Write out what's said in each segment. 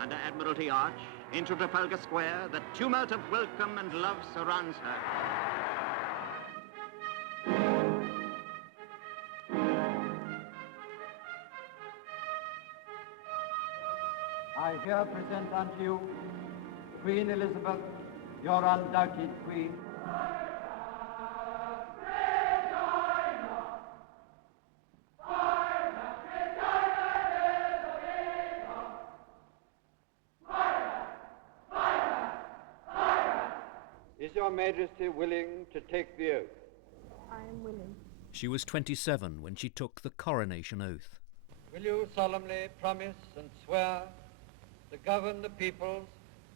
under Admiralty Arch, into Trafalgar Square, the tumult of welcome and love surrounds her. I here present unto you Queen Elizabeth, your undoubted queen. Is your Majesty willing to take the oath? I am willing. She was 27 when she took the coronation oath. Will you solemnly promise and swear to govern the peoples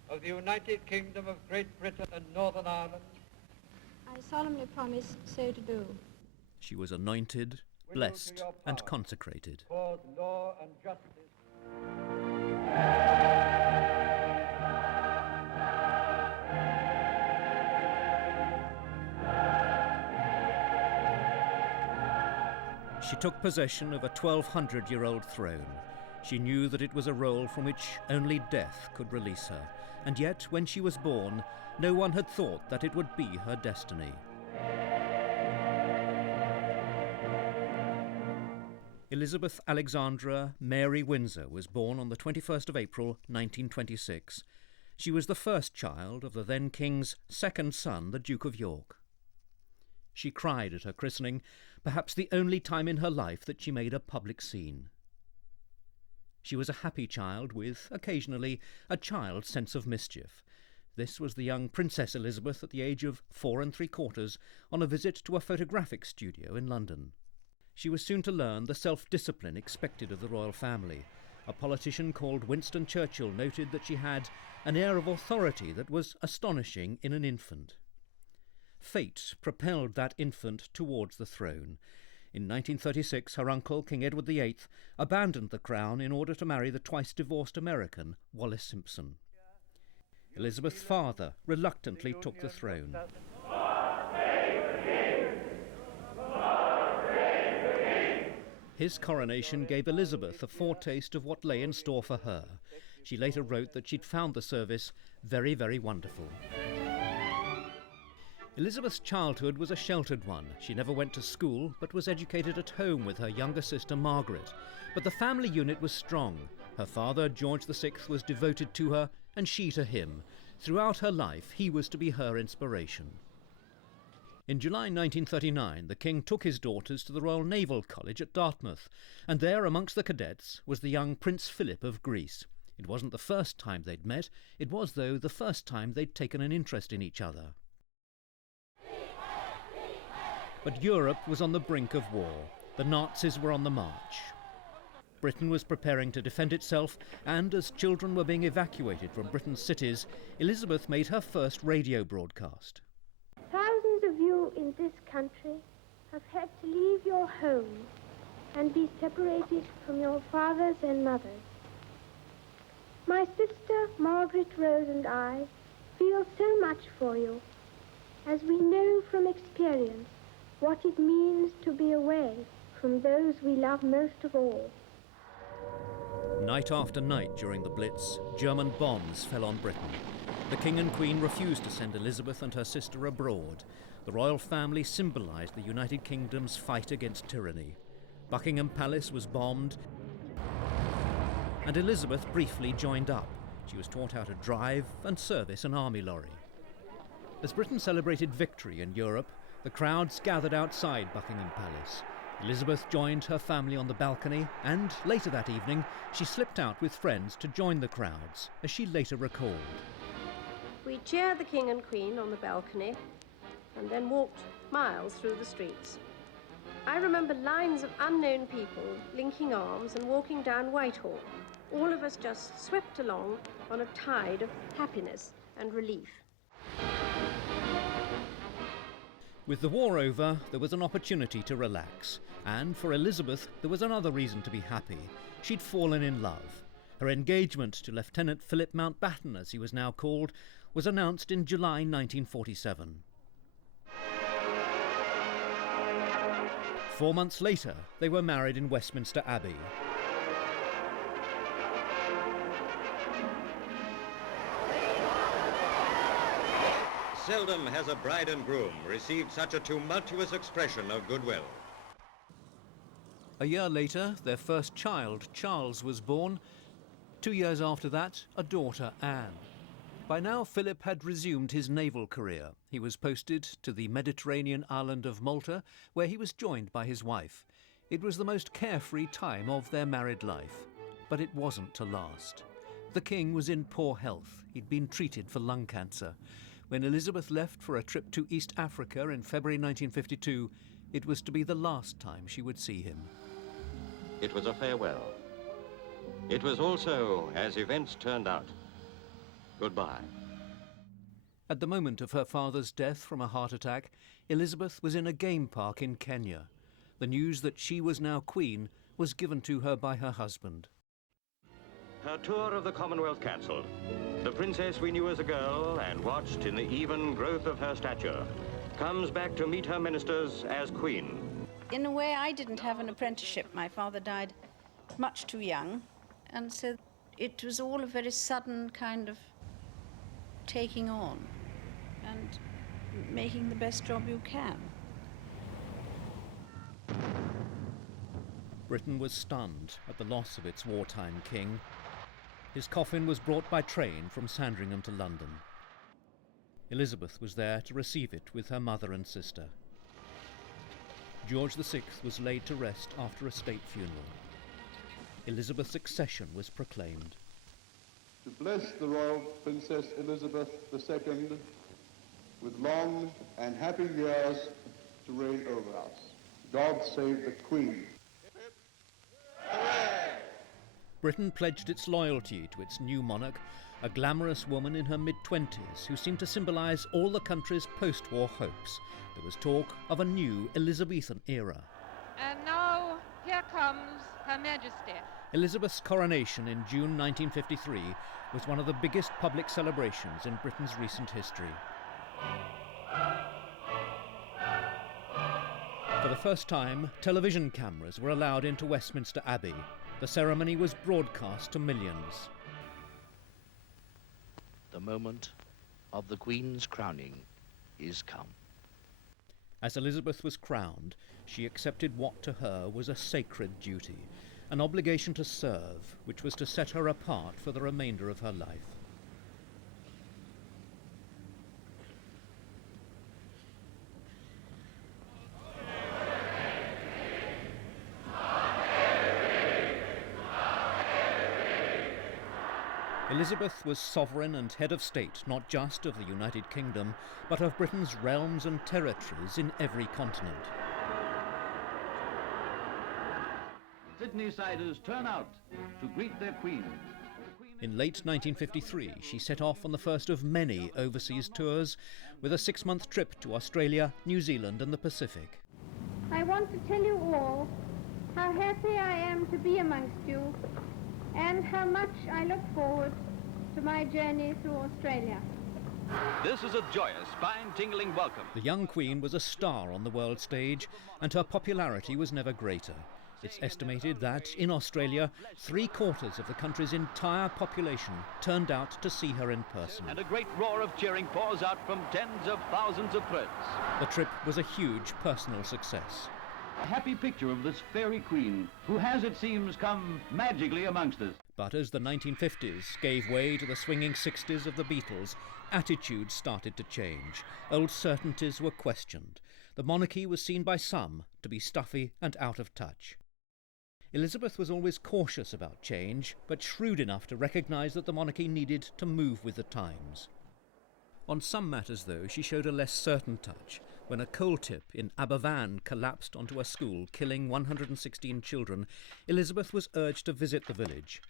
of the United Kingdom of Great Britain and Northern Ireland? I solemnly promise so to do. She was anointed, blessed, and consecrated. Cause law and justice. She took possession of a 1,200-year-old throne. She knew that it was a role from which only death could release her, and yet, when she was born, no one had thought that it would be her destiny. Elizabeth Alexandra Mary Windsor was born on the 21st of April, 1926. She was the first child of the then King's second son, the Duke of York. She cried at her christening, perhaps the only time in her life that she made a public scene. She was a happy child with, occasionally, a child's sense of mischief. This was the young Princess Elizabeth at the age of 4 3/4 on a visit to a photographic studio in London. She was soon to learn the self-discipline expected of the royal family. A politician called Winston Churchill noted that she had an air of authority that was astonishing in an infant. Fate propelled that infant towards the throne. In 1936, her uncle, King Edward VIII, abandoned the crown in order to marry the twice-divorced American, Wallis Simpson. Elizabeth's father reluctantly took the throne. His coronation gave Elizabeth a foretaste of what lay in store for her. She later wrote that she'd found the service very, very wonderful. Elizabeth's childhood was a sheltered one. She never went to school, but was educated at home with her younger sister Margaret. But the family unit was strong. Her father, George VI, was devoted to her, and she to him. Throughout her life, he was to be her inspiration. In July 1939, the King took his daughters to the Royal Naval College at Dartmouth, and there, amongst the cadets, was the young Prince Philip of Greece. It wasn't the first time they'd met. It was, though, the first time they'd taken an interest in each other. But Europe was on the brink of war. The Nazis were on the march. Britain was preparing to defend itself, and as children were being evacuated from Britain's cities, Elizabeth made her first radio broadcast. Thousands of you in this country have had to leave your homes and be separated from your fathers and mothers. My sister Margaret Rose and I feel so much for you, as we know from experience what it means to be away from those we love most of all. Night after night during the Blitz, German bombs fell on Britain. The King and Queen refused to send Elizabeth and her sister abroad. The royal family symbolised the United Kingdom's fight against tyranny. Buckingham Palace was bombed, and Elizabeth briefly joined up. She was taught how to drive and service an army lorry. As Britain celebrated victory in Europe, the crowds gathered outside Buckingham Palace. Elizabeth joined her family on the balcony, and later that evening she slipped out with friends to join the crowds, as she later recalled. We cheered the King and Queen on the balcony and then walked miles through the streets. I remember lines of unknown people linking arms and walking down Whitehall, all of us just swept along on a tide of happiness and relief. With the war over, there was an opportunity to relax, and for Elizabeth there was another reason to be happy. She'd fallen in love. Her engagement to Lieutenant Philip Mountbatten, as he was now called, was announced in July 1947. 4 months later, they were married in Westminster Abbey. Seldom has a bride and groom received such a tumultuous expression of goodwill. A year later, their first child, Charles, was born. 2 years after that, a daughter, Anne. By now, Philip had resumed his naval career. He was posted to the Mediterranean island of Malta, where he was joined by his wife. It was the most carefree time of their married life, but it wasn't to last. The king was in poor health. He'd been treated for lung cancer. When Elizabeth left for a trip to East Africa in February 1952, it was to be the last time she would see him. It was a farewell. It was also, as events turned out, goodbye. At the moment of her father's death from a heart attack, Elizabeth was in a game park in Kenya. The news that she was now queen was given to her by her husband. Her tour of the Commonwealth cancelled. The princess we knew as a girl and watched in the even growth of her stature comes back to meet her ministers as queen. In a way, I didn't have an apprenticeship. My father died much too young, and so it was all a very sudden kind of taking on and making the best job you can. Britain was stunned at the loss of its wartime king. His coffin was brought by train from Sandringham to London. Elizabeth was there to receive it with her mother and sister. George VI was laid to rest after a state funeral. Elizabeth's accession was proclaimed. To bless the Royal Princess Elizabeth II with long and happy years to reign over us. God save the Queen. Britain pledged its loyalty to its new monarch, a glamorous woman in her mid-20s who seemed to symbolise all the country's post-war hopes. There was talk of a new Elizabethan era. And now, here comes Her Majesty. Elizabeth's coronation in June 1953 was one of the biggest public celebrations in Britain's recent history. For the first time, television cameras were allowed into Westminster Abbey. The ceremony was broadcast to millions. The moment of the Queen's crowning is come. As Elizabeth was crowned, she accepted what to her was a sacred duty, an obligation to serve, which was to set her apart for the remainder of her life. Elizabeth was sovereign and head of state not just of the United Kingdom, but of Britain's realms and territories in every continent. Sydney-siders turn out to greet their Queen. In late 1953, she set off on the first of many overseas tours, with a 6-month trip to Australia, New Zealand and the Pacific. I want to tell you all how happy I am to be amongst you and how much I look forward to my journey through Australia. This is a joyous, spine-tingling welcome. The young Queen was a star on the world stage, and her popularity was never greater. It's estimated that, in Australia, 3/4 of the country's entire population turned out to see her in person. And a great roar of cheering pours out from tens of thousands of throats. The trip was a huge personal success. A happy picture of this fairy queen, who has, it seems, come magically amongst us. But as the 1950s gave way to the swinging 60s of the Beatles, attitudes started to change. Old certainties were questioned. The monarchy was seen by some to be stuffy and out of touch. Elizabeth was always cautious about change, but shrewd enough to recognise that the monarchy needed to move with the times. On some matters, though, she showed a less certain touch. When a coal tip in Aberfan collapsed onto a school, killing 116 children, Elizabeth was urged to visit the village.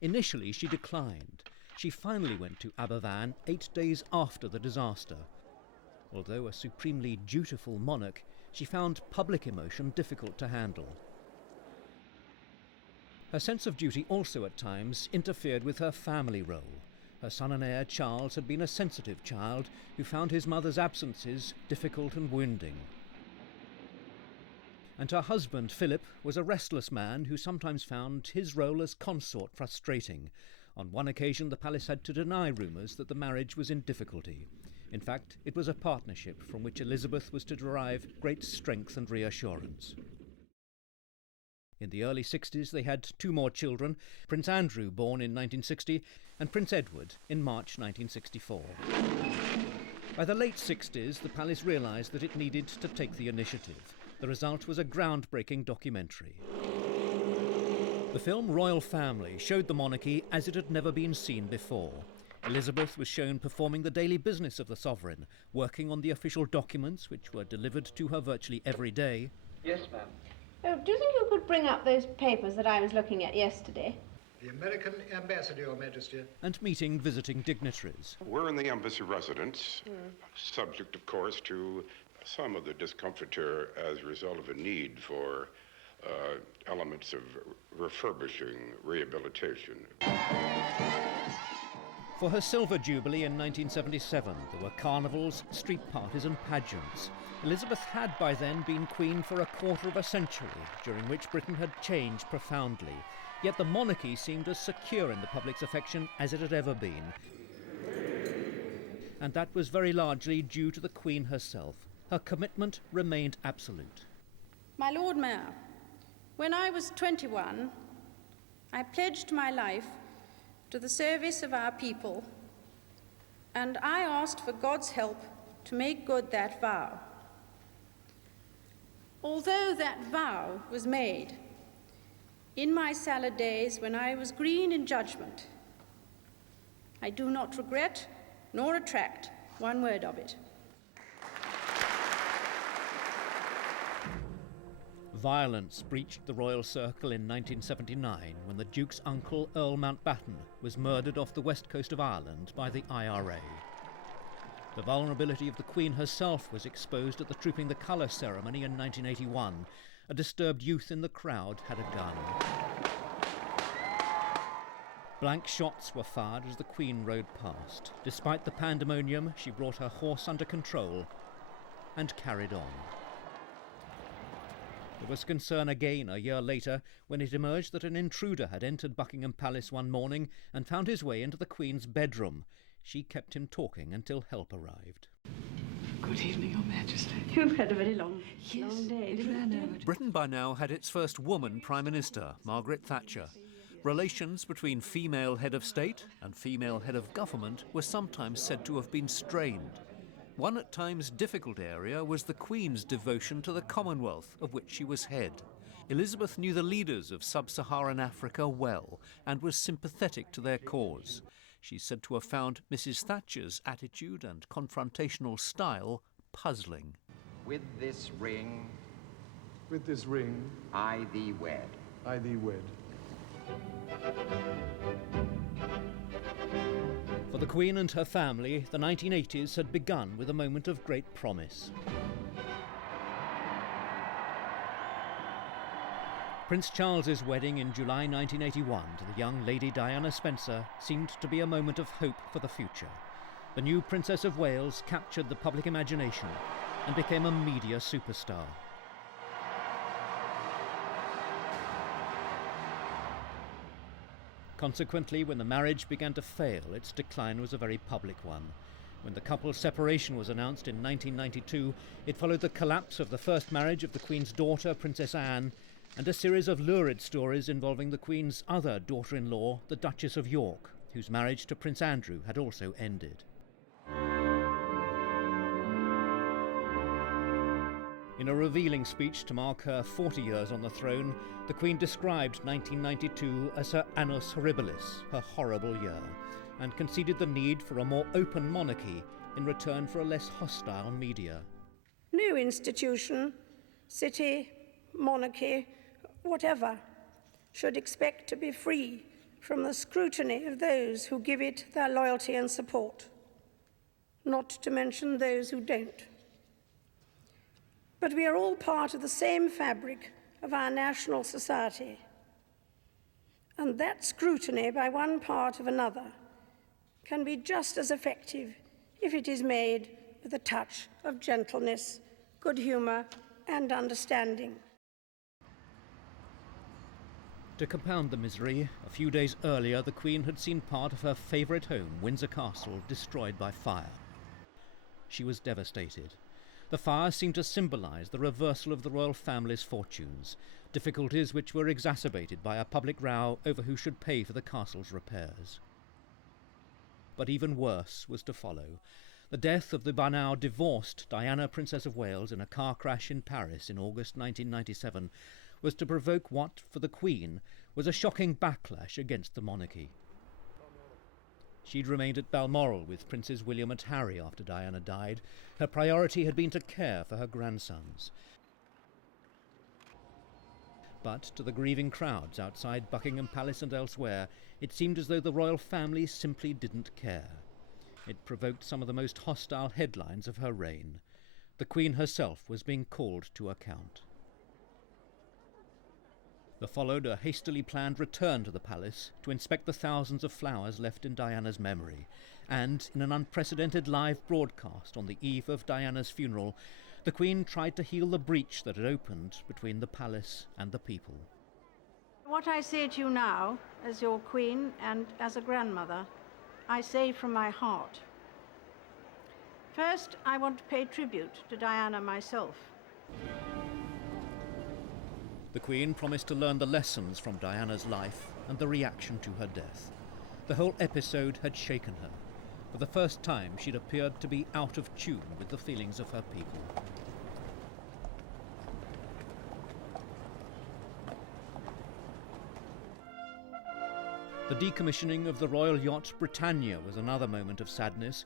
Initially, she declined. She finally went to Aberfan 8 days after the disaster. Although a supremely dutiful monarch, she found public emotion difficult to handle. Her sense of duty also at times interfered with her family role. Her son and heir, Charles, had been a sensitive child who found his mother's absences difficult and wounding. And her husband, Philip, was a restless man who sometimes found his role as consort frustrating. On one occasion, the palace had to deny rumours that the marriage was in difficulty. In fact, it was a partnership from which Elizabeth was to derive great strength and reassurance. In the early 60s they had two more children, Prince Andrew, born in 1960, and Prince Edward in March 1964. By the late 60s, the palace realised that it needed to take the initiative. The result was a groundbreaking documentary. The film Royal Family showed the monarchy as it had never been seen before. Elizabeth was shown performing the daily business of the sovereign, working on the official documents which were delivered to her virtually every day. Yes, ma'am. Oh, do you think you could bring up those papers that I was looking at yesterday? The American ambassador, Your Majesty. And meeting visiting dignitaries. We're in the embassy residence, subject, of course, to some of the discomfiture as a result of a need for elements of refurbishing, rehabilitation. For her Silver Jubilee in 1977, there were carnivals, street parties and pageants. Elizabeth had by then been queen for a quarter of a century, during which Britain had changed profoundly. Yet the monarchy seemed as secure in the public's affection as it had ever been. And that was very largely due to the Queen herself. Her commitment remained absolute. My Lord Mayor, when I was 21, I pledged my life to the service of our people, and I asked for God's help to make good that vow. Although that vow was made in my salad days when I was green in judgment, I do not regret nor retract one word of it. Violence breached the royal circle in 1979 when the Duke's uncle, Earl Mountbatten, was murdered off the west coast of Ireland by the IRA. The vulnerability of the Queen herself was exposed at the Trooping the Colour ceremony in 1981. A disturbed youth in the crowd had a gun. Blank shots were fired as the Queen rode past. Despite the pandemonium, she brought her horse under control and carried on. There was concern again a year later when it emerged that an intruder had entered Buckingham Palace one morning and found his way into the Queen's bedroom. She kept him talking until help arrived. Good evening, Your Majesty. You've had a very long day, didn't you? Britain by now had its first woman Prime Minister, Margaret Thatcher. Relations between female head of state and female head of government were sometimes said to have been strained. One at times difficult area was the Queen's devotion to the Commonwealth, of which she was head. Elizabeth knew the leaders of sub-Saharan Africa well and was sympathetic to their cause. She's said to have found Mrs. Thatcher's attitude and confrontational style puzzling. With this ring, I thee wed. I thee wed. For the Queen and her family, the 1980s had begun with a moment of great promise. Prince Charles's wedding in July 1981 to the young Lady Diana Spencer seemed to be a moment of hope for the future. The new Princess of Wales captured the public imagination and became a media superstar. Consequently, when the marriage began to fail, its decline was a very public one. When the couple's separation was announced in 1992, it followed the collapse of the first marriage of the Queen's daughter, Princess Anne, and a series of lurid stories involving the Queen's other daughter-in-law, the Duchess of York, whose marriage to Prince Andrew had also ended. In a revealing speech to mark her 40 years on the throne, the Queen described 1992 as her annus horribilis, her horrible year, and conceded the need for a more open monarchy in return for a less hostile media. No institution, city, monarchy, whatever, should expect to be free from the scrutiny of those who give it their loyalty and support, not to mention those who don't. But we are all part of the same fabric of our national society, and that scrutiny by one part of another can be just as effective if it is made with a touch of gentleness, good humour, and understanding. To compound the misery, a few days earlier the Queen had seen part of her favourite home, Windsor Castle, destroyed by fire. she was devastated. The fire seemed to symbolise the reversal of the royal family's fortunes, difficulties which were exacerbated by a public row over who should pay for the castle's repairs. But even worse was to follow. The death of the by now divorced Diana, Princess of Wales, in a car crash in Paris in August 1997 was to provoke what, for the Queen, was a shocking backlash against the monarchy. She'd remained at Balmoral with Princes William and Harry after Diana died. Her priority had been to care for her grandsons. But to the grieving crowds outside Buckingham Palace and elsewhere, it seemed as though the royal family simply didn't care. It provoked some of the most hostile headlines of her reign. The Queen herself was being called to account. There followed a hastily planned return to the palace to inspect the thousands of flowers left in Diana's memory, and in an unprecedented live broadcast on the eve of Diana's funeral, the Queen tried to heal the breach that had opened between the palace and the people. What I say to you now, as your Queen and as a grandmother, I say from my heart. First, I want to pay tribute to Diana myself. The Queen promised to learn the lessons from Diana's life and the reaction to her death. The whole episode had shaken her. For the first time, she'd appeared to be out of tune with the feelings of her people. The decommissioning of the royal yacht Britannia was another moment of sadness.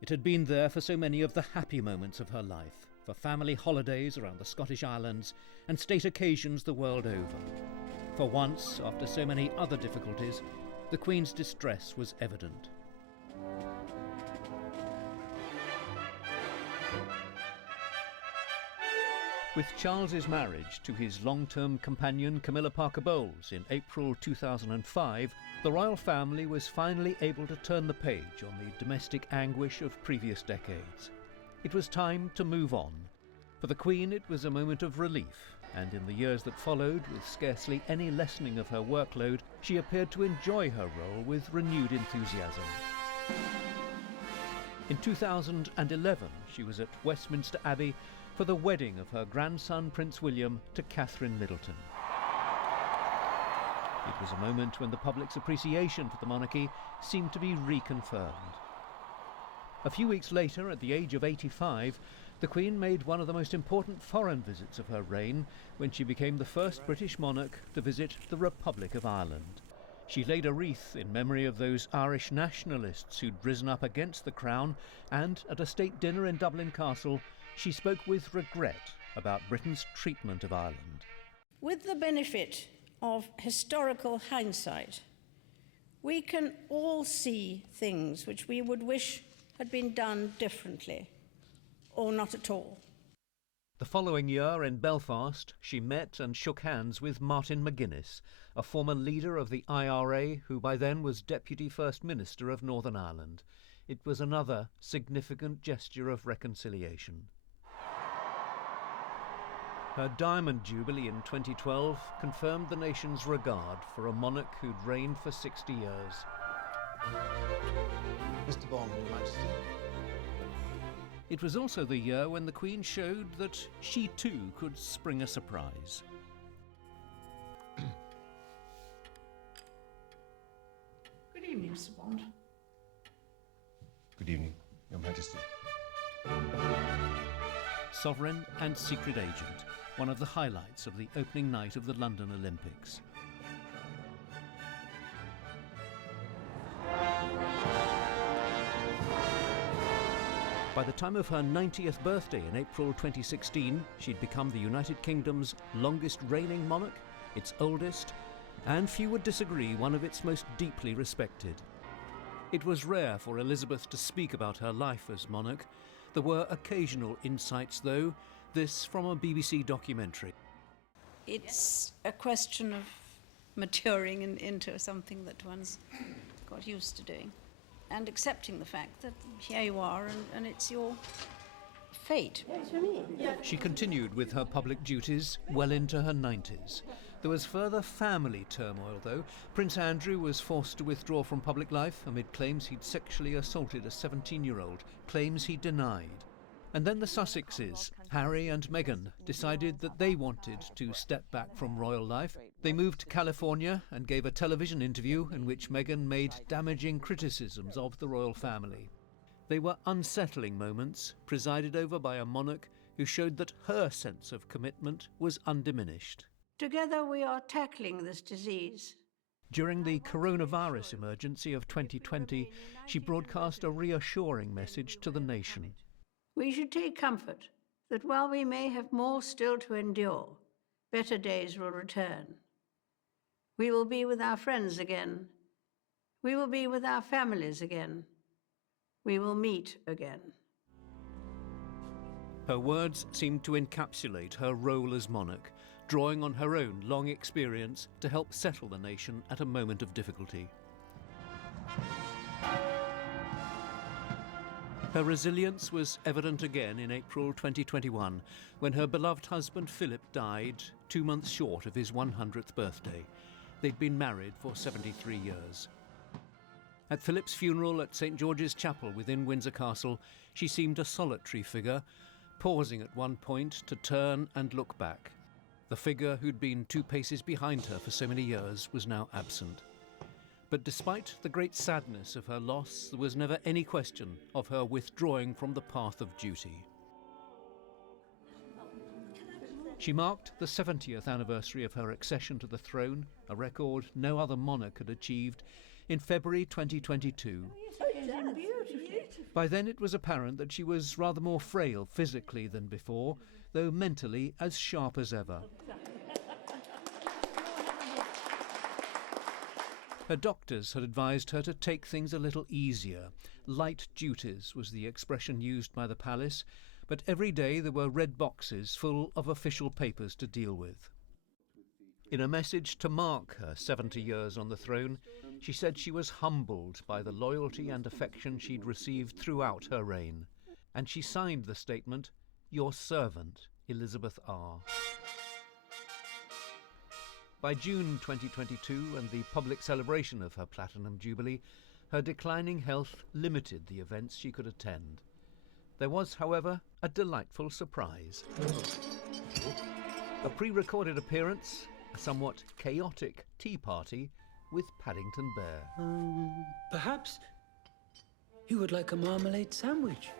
It had been there for so many of the happy moments of her life, for family holidays around the Scottish Islands and state occasions the world over. For once, after so many other difficulties, the Queen's distress was evident. With Charles's marriage to his long-term companion Camilla Parker Bowles in April 2005, the royal family was finally able to turn the page on the domestic anguish of previous decades. It was time to move on. For the Queen, it was a moment of relief, and in the years that followed, with scarcely any lessening of her workload, she appeared to enjoy her role with renewed enthusiasm. In 2011, she was at Westminster Abbey for the wedding of her grandson Prince William to Catherine Middleton. It was a moment when the public's appreciation for the monarchy seemed to be reconfirmed. A few weeks later, at the age of 85, the Queen made one of the most important foreign visits of her reign when she became the first British monarch to visit the Republic of Ireland. She laid a wreath in memory of those Irish nationalists who'd risen up against the Crown, and at a state dinner in Dublin Castle, she spoke with regret about Britain's treatment of Ireland. With the benefit of historical hindsight, we can all see things which we would wish had been done differently, or not at all. The following year in Belfast, she met and shook hands with Martin McGuinness, a former leader of the IRA who by then was Deputy First Minister of Northern Ireland. It was another significant gesture of reconciliation. Her Diamond Jubilee in 2012 confirmed the nation's regard for a monarch who'd reigned for 60 years. Mr. Bond, Your Majesty. It was also the year when the Queen showed that she too could spring a surprise. Good evening, Mr. Bond. Good evening, Your Majesty. Sovereign and secret agent, one of the highlights of the opening night of the London Olympics. By the time of her 90th birthday in April 2016, she'd become the United Kingdom's longest reigning monarch, its oldest, and few would disagree, one of its most deeply respected. It was rare for Elizabeth to speak about her life as monarch. There were occasional insights, though, this from a BBC documentary. It's a question of maturing into something that one's got used to doing, and accepting the fact that here you are and it's your fate. She continued with her public duties well into her 90s. There was further family turmoil, though. Prince Andrew was forced to withdraw from public life amid claims he'd sexually assaulted a 17-year-old, claims he denied. And then the Sussexes, Harry and Meghan, decided that they wanted to step back from royal life. They moved to California and gave a television interview in which Meghan made damaging criticisms of the royal family. They were unsettling moments, presided over by a monarch who showed that her sense of commitment was undiminished. Together we are tackling this disease. During the coronavirus emergency of 2020, she broadcast a reassuring message to the nation. We should take comfort that while we may have more still to endure, better days will return. We will be with our friends again. We will be with our families again. We will meet again. Her words seemed to encapsulate her role as monarch, drawing on her own long experience to help settle the nation at a moment of difficulty. Her resilience was evident again in April 2021, when her beloved husband Philip died 2 months short of his 100th birthday. They'd been married for 73 years. At Philip's funeral at St. George's Chapel within Windsor Castle, she seemed a solitary figure, pausing at one point to turn and look back. The figure who'd been 2 paces behind her for so many years was now absent. But despite the great sadness of her loss, there was never any question of her withdrawing from the path of duty. She marked the 70th anniversary of her accession to the throne, a record no other monarch had achieved, in February 2022. By then it was apparent that she was rather more frail physically than before, though mentally as sharp as ever. Her doctors had advised her to take things a little easier. Light duties was the expression used by the palace, but every day there were red boxes full of official papers to deal with. In a message to mark her 70 years on the throne, she said she was humbled by the loyalty and affection she'd received throughout her reign. And she signed the statement, "Your servant, Elizabeth R." By June 2022 and the public celebration of her Platinum Jubilee, her declining health limited the events she could attend. There was, however, a delightful surprise. A pre-recorded appearance, a somewhat chaotic tea party with Paddington Bear. Perhaps you would like a marmalade sandwich.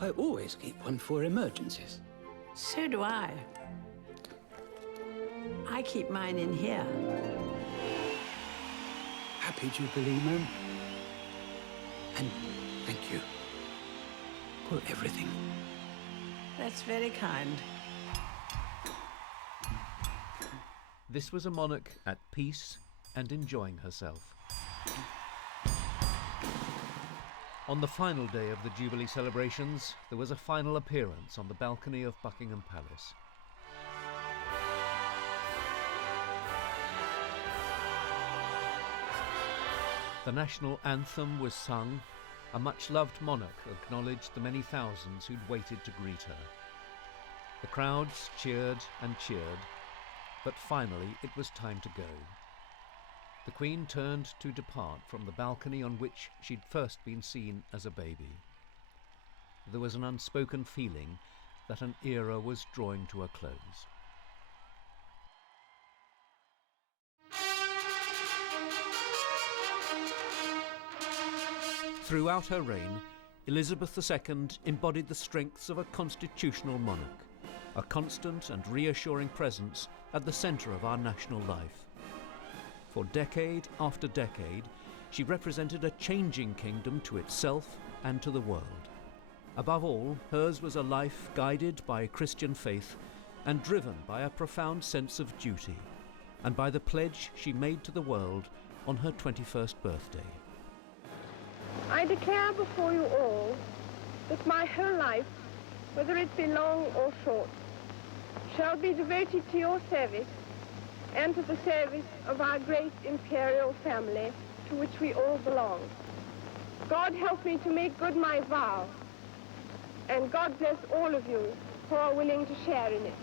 I always keep one for emergencies. So do I. I keep mine in here. Happy Jubilee, ma'am. And thank you for everything. That's very kind. This was a monarch at peace and enjoying herself. On the final day of the Jubilee celebrations, there was a final appearance on the balcony of Buckingham Palace. The national anthem was sung. A much-loved monarch acknowledged the many thousands who'd waited to greet her. The crowds cheered and cheered, but finally it was time to go. The Queen turned to depart from the balcony on which she'd first been seen as a baby. There was an unspoken feeling that an era was drawing to a close. Throughout her reign, Elizabeth II embodied the strengths of a constitutional monarch, a constant and reassuring presence at the centre of our national life. For decade after decade, she represented a changing kingdom to itself and to the world. Above all, hers was a life guided by Christian faith and driven by a profound sense of duty, and by the pledge she made to the world on her 21st birthday. I declare before you all that my whole life, whether it be long or short, shall be devoted to your service and to the service of our great imperial family to which we all belong. God help me to make good my vow, and God bless all of you who are willing to share in it.